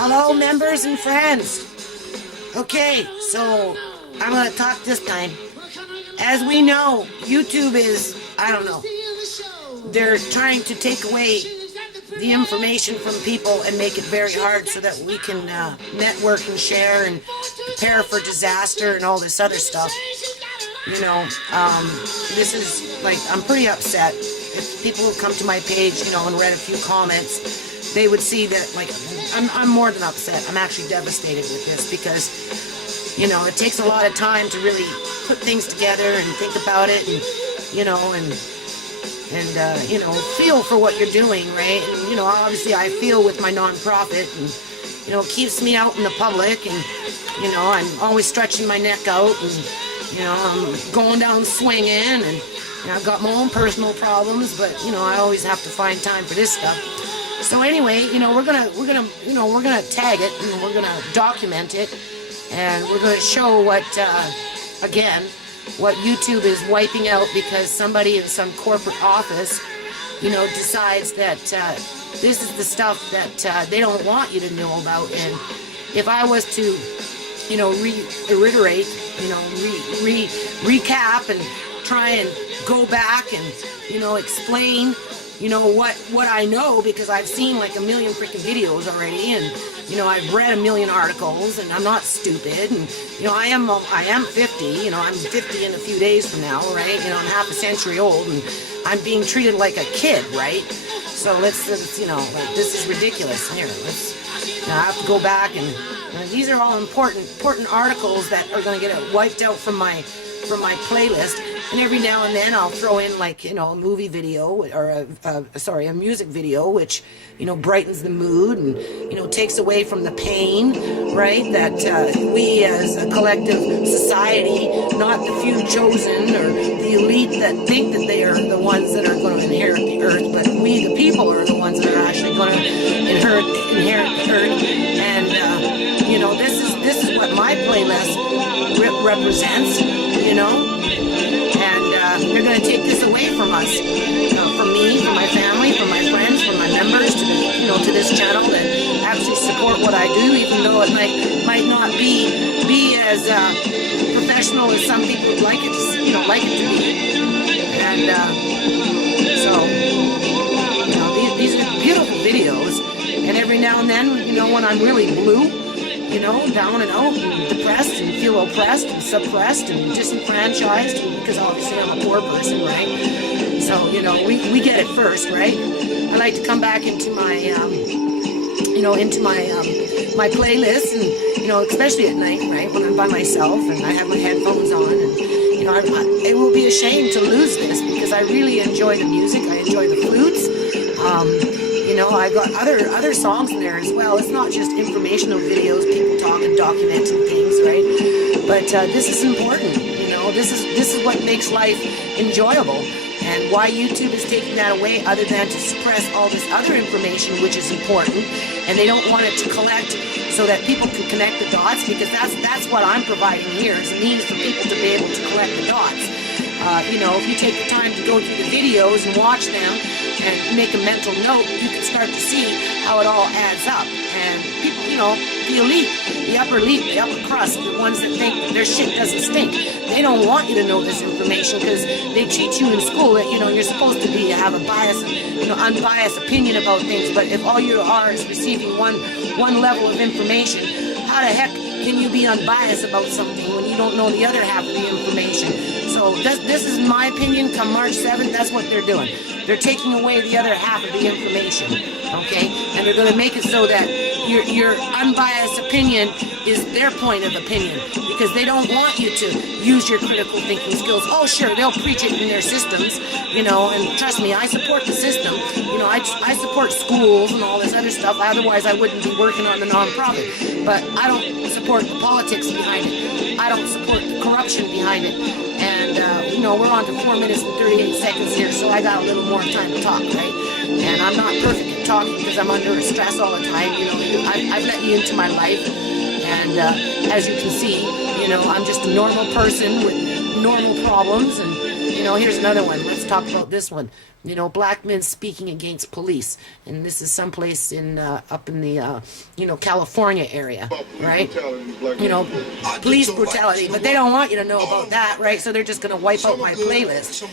Hello, members and friends. Okay, so I'm going to talk this time. As we know, YouTube is, I don't know, they're trying to take away the information from people and make it very hard so that we can network and share and prepare for disaster and all this other stuff. You know, this is, like, I'm pretty upset. If people who come to my page, you know, and read a few comments, they would see that, like, I'm more than upset. I'm actually devastated with this because, you know, it takes a lot of time to really put things together and think about it and, you know, and you know, feel for what you're doing, right? And, you know, obviously I feel with my nonprofit and, you know, it keeps me out in the public and, you know, I'm always stretching my neck out and, you know, I'm going down swinging and, you know, I've got my own personal problems, but, you know, I always have to find time for this stuff. So anyway, you know, we're gonna tag it and we're gonna document it and we're gonna show what, again, what YouTube is wiping out because somebody in some corporate office, you know, decides that this is the stuff that they don't want you to know about. And if I was to, you know, reiterate, you know, recap and try and go back and, you know, explain, you know, what I know, because I've seen like a million freaking videos already, and, you know, I've read a million articles, and I'm not stupid, and, you know, I am 50, you know, I'm 50 in a few days from now, right? You know, I'm half a century old, and I'm being treated like a kid, right? So let's you know, like, this is ridiculous. Here, you know, I have to go back and, you know, these are all important articles that are going to get wiped out from my playlist. And every now and then I'll throw in, like, you know, a movie video or a music video, which, you know, brightens the mood and, you know, takes away from the pain, right? That we as a collective society, not the few chosen or the elite that think that they are the ones that are going to inherit the earth, but we the people are the ones that are actually going to inherit the earth. And you know, this is what my playlist represents, you know. They're going to take this away from us, from me, from my family, from my friends, from my members, to the, you know, to this channel that actually support what I do, even though it might not be as professional as some people would like it to, you know, like it to be. And so, you know, these are beautiful videos. And every now and then, you know, when I'm really blue, you know, down and out and depressed and feel oppressed and suppressed and disenfranchised, because obviously I'm a poor person, right? So, you know, we get it first, right? I like to come back into my, you know, into my playlist, and, you know, especially at night, right, when I'm by myself and I have my headphones on, and, you know, it will be a shame to lose this because I really enjoy the music. I enjoy the flutes. You know, I've got other songs in there as well. It's not just informational videos, people talking, documenting things, right? But this is important. You know, this is what makes life enjoyable. And why YouTube is taking that away, other than to suppress all this other information, which is important, and they don't want it to collect so that people can connect the dots, because that's what I'm providing here, is a means for people to be able to collect the dots. You know, if you take the time to go through the videos and watch them and make a mental note, you can start to see how it all adds up. And people, you know, the elite, the upper elite, the upper crust, the ones that think that their shit doesn't stink, they don't want you to know this information because they teach you in school that, you know, you're supposed to have a bias, you know, unbiased opinion about things. But if all you are is receiving one level of information, how the heck can you be unbiased about something when you don't know the other half of the information? So this is my opinion. Come March 7th, that's what they're doing. They're taking away the other half of the information, okay? And they're going to make it so that your unbiased opinion is their point of opinion, because they don't want you to use your critical thinking skills. Oh, sure, they'll preach it in their systems, you know, and trust me, I support the system. You know, I support schools and all this other stuff. Otherwise, I wouldn't be working on the nonprofit. But I don't support the politics behind it. I don't support the corruption behind it. And, you know, we're on to 4 minutes and 38 seconds here, so I got a little more time to talk, right? And I'm not perfect at talking because I'm under stress all the time. You know, I've let you into my life. And as you can see, you know, I'm just a normal person with normal problems. And, you know, here's another one. Let's talk about this one. black men speaking against police, and this is someplace in up in the California area, right? Police brutality, but they don't want you to know about that, right? So they're just going to wipe out my playlist,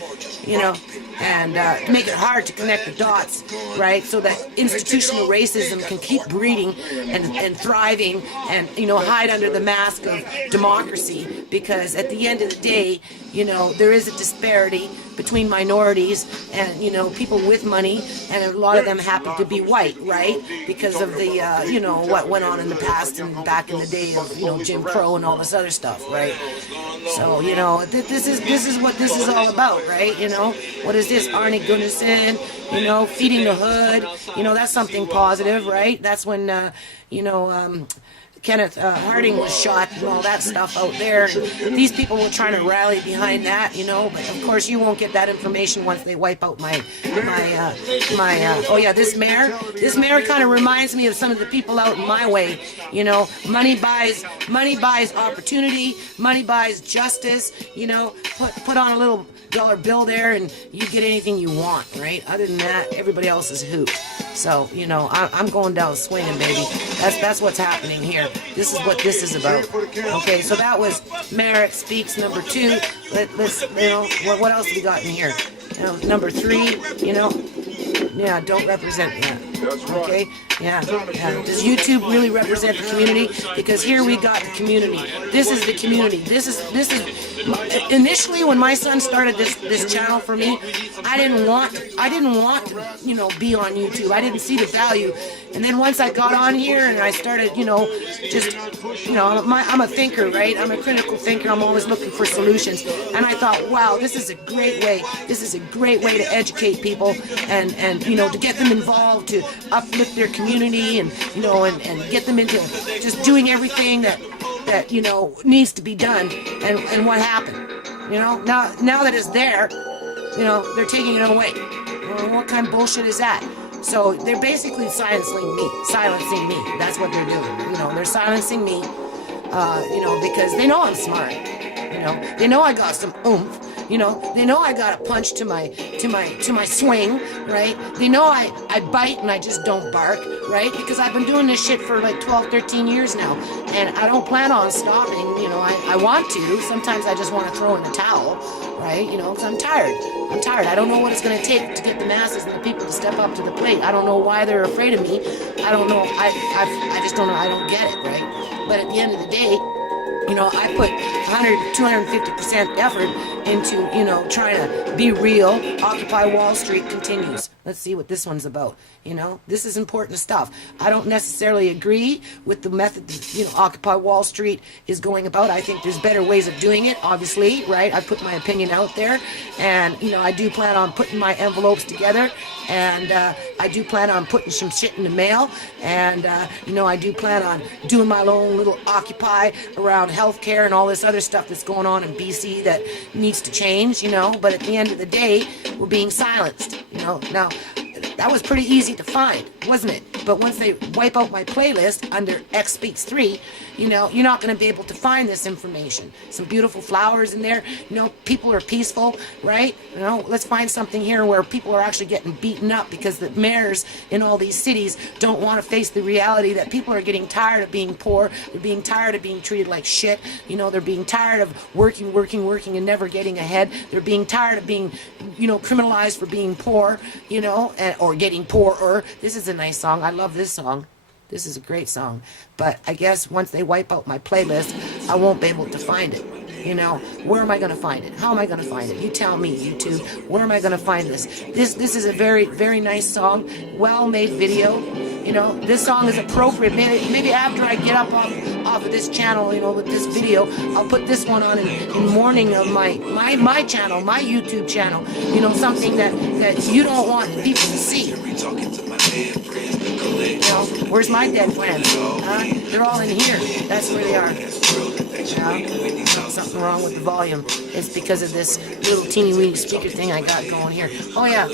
and make it hard to connect the dots, right? So that institutional racism can keep breeding and thriving, and hide under the mask of democracy, because at the end of the day, there is a disparity between minorities and people with money, and a lot of them happen to be white, right? Because of the what went on in the past and back in the day of Jim Crow and all this other stuff, right? So this is what this is all about, right? What is this? Arnie Gunnarsson, feeding the hood, that's something positive, right? That's when Kenneth Harding was shot and all that stuff out there. These people were trying to rally behind that, but of course you won't get that information once they wipe out my this mayor kind of reminds me of some of the people out in my way. Money buys opportunity, money buys justice. Put on a little dollar bill there and you get anything you want, right? Other than that, everybody else is hoot. So, I'm going down swinging, baby. That's what's happening here. This is what this is about. Okay, so that was Merritt Speaks number 2. Let's what else we got in here? Number 3, don't represent that. Okay, yeah. Does YouTube really represent the community? Because here we got the community. This is the community. This is initially when my son started this channel for me, I didn't want to be on YouTube. I didn't see the value. And then once I got on here and I started, I'm a thinker, right? I'm a critical thinker. I'm always looking for solutions. And I thought, wow, this is a great way. This is a great way to educate people and to get them involved, to uplift their community and get them into just doing everything that needs to be done. And what happened? Now that it's there, they're taking it away. What kind of bullshit is that? So they're basically silencing me. That's what they're doing. They're silencing me, because they know I'm smart. They know I got some oomph. They know I got a punch to my swing, right? They know I bite and I just don't bark, right? Because I've been doing this shit for like 12, 13 years now, and I don't plan on stopping. I want to. Sometimes I just want to throw in the towel, right? Because I'm tired. I don't know what it's going to take to get the masses and the people to step up to the plate. I don't know why they're afraid of me. I don't know. I just don't know. I don't get it, right? But at the end of the day, I put 250% effort into, trying to be real. Occupy Wall Street continues. Let's see what this one's about. This is important stuff. I don't necessarily agree with the method that, Occupy Wall Street is going about. I think there's better ways of doing it, obviously, right? I put my opinion out there, and, I do plan on putting my envelopes together, and I do plan on putting some shit in the mail, and, I do plan on doing my own little Occupy around healthcare and all this other stuff that's going on in BC that needs to change, but at the end of the day, we're being silenced, Now, that was pretty easy to find, wasn't it? But once they wipe out my playlist under X Speaks 3, you're not going to be able to find this information. Some beautiful flowers in there. People are peaceful, right? Let's find something here where people are actually getting beaten up because the mayors in all these cities don't want to face the reality that people are getting tired of being poor. They're being tired of being treated like shit. They're being tired of working and never getting ahead. They're being tired of being, criminalized for being poor, or getting poorer. This is a nice song. I love this song. This is a great song. But I guess once they wipe out my playlist, I won't be able to find it. Where am I going to find it? How am I going to find it? You tell me, YouTube. Where am I going to find this? This is a very, very nice song. Well-made video. This song is appropriate. Maybe after I get up off of this channel, with this video, I'll put this one on in morning of my channel, my YouTube channel. Something that you don't want people to see. Where's my dead friends? They're all in here. That's where they are. Something wrong with the volume. It's because of this little teeny weeny speaker thing I got going here. Oh yeah,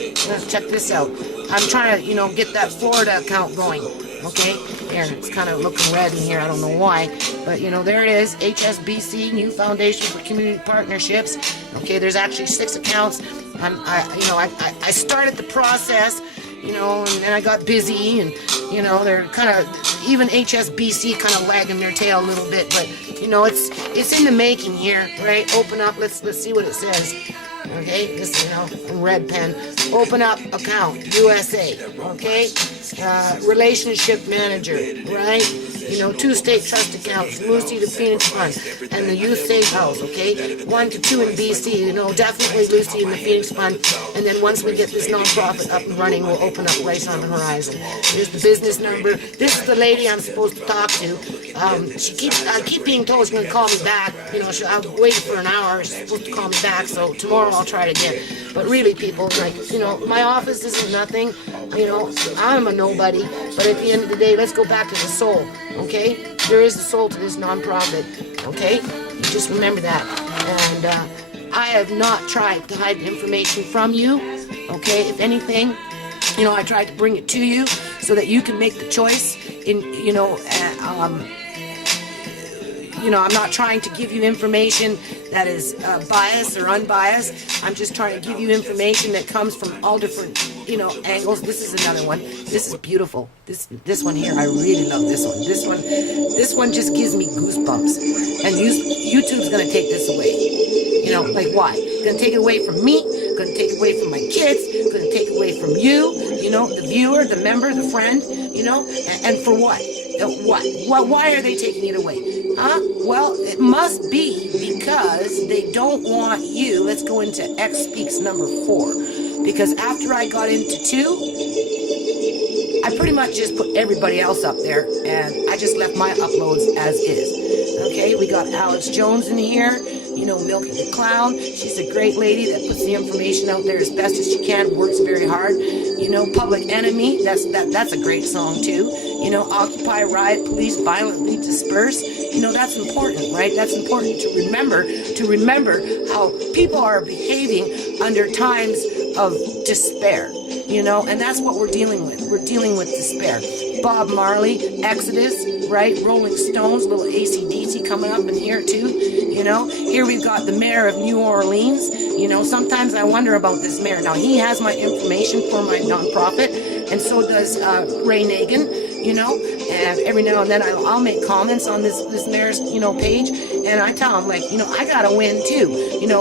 check this out. I'm trying to, get that Florida account going. Okay, here, it's kind of looking red in here. I don't know why, but there it is. HSBC, New Foundation for Community Partnerships. Okay, there's actually 6 accounts. I started the process, and then I got busy, and they're kind of, even HSBC kind of wagging their tail a little bit, but it's in the making here, right? Open up. Let's see what it says. Okay, this red pen. Open up account USA. Okay, relationship manager, right? 2 state trust accounts, Lucy the Phoenix Fund, and the Youth Safe House. Okay, 1 to 2 in BC. Definitely Lucy and the Phoenix Fund. And then once we get this nonprofit up and running, we'll open up Rice on the Horizon. Here's the business number. This is the lady I'm supposed to talk to. I keep being told she's going to call me back. I'm waiting for an hour. She's supposed to call me back. So tomorrow I'll try it again. But really, people, my office isn't nothing. I'm a nobody. But at the end of the day, let's go back to the soul. Okay? There is a soul to this nonprofit. Okay? Just remember that. And I have not tried to hide information from you. Okay? If anything, I tried to bring it to you so that you can make the choice I'm not trying to give you information that is biased or unbiased. I'm just trying to give you information that comes from all different, angles. This is another one. This is beautiful. This one here, I really love this one. This one just gives me goosebumps. And YouTube's going to take this away. Like why? Going to take it away from me. Going to take it away from my kids. Going to take it away from you. The viewer, the member, the friend. And for what? Why are they taking it away? Well, it must be because they don't want you. Let's go into X Speaks number 4. Because after I got into 2, I pretty much just put everybody else up there, and I just left my uploads as is. Okay, we got Alex Jones in here. Milky the Clown. She's a great lady that puts the information out there as best as she can, works very hard. Public Enemy, that's a great song too. Occupy, Riot, Police, Violently Disperse. That's important, right? That's important to remember how people are behaving under times of despair. And that's what we're dealing with. We're dealing with despair. Bob Marley, Exodus, right? Rolling Stones, little AC/DC coming up in here too. Here we've got the mayor of New Orleans. Sometimes I wonder about this mayor. Now, he has my information for my nonprofit, and so does Ray Nagin, and every now and then I'll make comments on this mayor's, page, and I tell him, I gotta win too.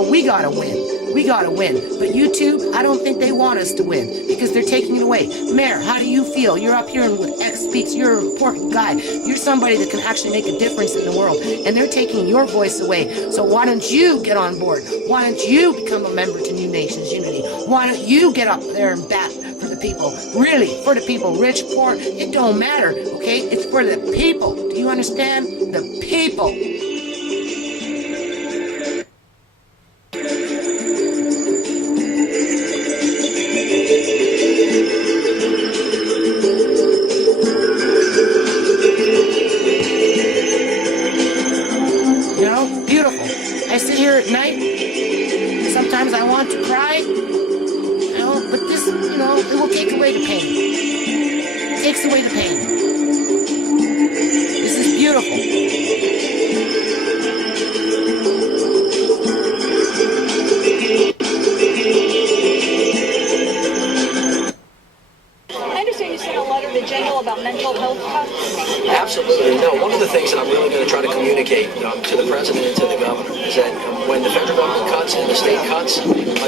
We gotta win. We gotta win. But YouTube, I don't think they want us to win because they're taking it away. Mayor, how do you feel? You're up here and with X Speaks. You're an important guy. You're somebody that can actually make a difference in the world. And they're taking your voice away. So why don't you get on board? Why don't you become a member to New Nations Unity? Why don't you get up there and bat for the people? Really, for the people. Rich, poor, it don't matter. Okay? It's for the people. Do you understand? The people. Beautiful. I sit here at night. Sometimes I want to cry. But this, it will take away the pain. It takes away the pain. This is beautiful. About mental health cuts? Absolutely. No, one of the things that I'm really going to try to communicate to the president and to the governor is that when the federal government cuts and the state cuts,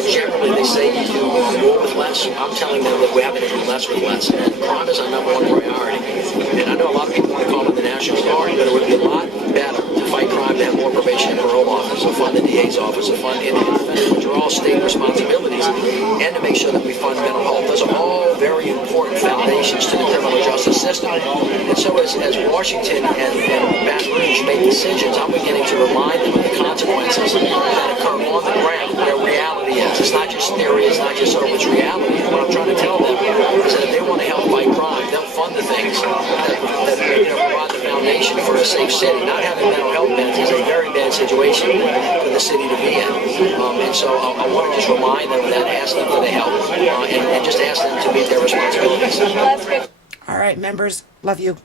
generally they say you do more with less. I'm telling them that we're having to do less with less. And crime is our number one priority. And I know a lot of people want to call it the National Guard, but it would be a lot better to fight crime to have more probation and parole officers, fund the DA's office, fund the defendant, which are all state responsibilities, and to make sure that we fund mental health. Those are all very important foundations to the criminal justice system. And so as Washington and Baton Rouge make decisions, I'm beginning to remind them of the consequences that occur on the ground where reality is. It's not just theory, it's not just it's reality. And what I'm trying to tell them is that if they want to help fight crime, they'll fund the things that provide the foundation for a safe city. Not having mental health beds is a very bad situation for the city to be in. And so I want to just remind them of that, ask them for the help, and just ask them to meet their responsibilities. All right, members, love you.